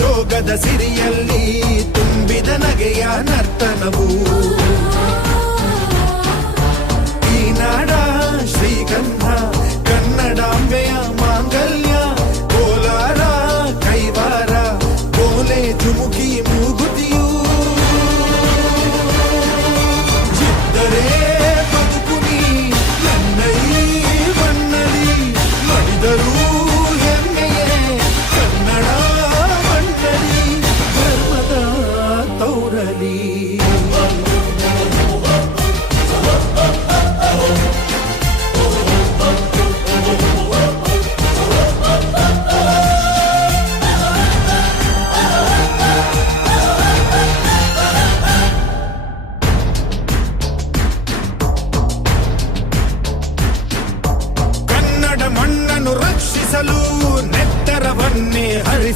ಜೋಗದ ಸಿರಿಯಲ್ಲಿ ತುಂಬಿದ ನಗೆಯ ನರ್ತನವು ಈ ನಾಡ ಶ್ರೀಗಂಧ ಕನ್ನಡಾಂಬೆಯ ಮಾಂಗಲ್ಯ ಕೋಲಾರ ಕೈವಾರ ಕೋಲೆ ಜುಮುಕಿ ಮೂಗುತಿಯು ಚಿತ್ತರೆ ಬದುಕುನಿ ನನ್ನೈ ಮನ್ನಲಿ ಮಡಿದರು ಹೆಮ್ಮೆಯೇ ಕನ್ನಡ ಮಣ್ಣಲಿ ಧರ್ಮದ ತೌರಲಿ ಮಣ್ಣನ್ನು ರಕ್ಷಿಸಲು ನೆತ್ತರವನ್ನೇ ಹರಿಸಿ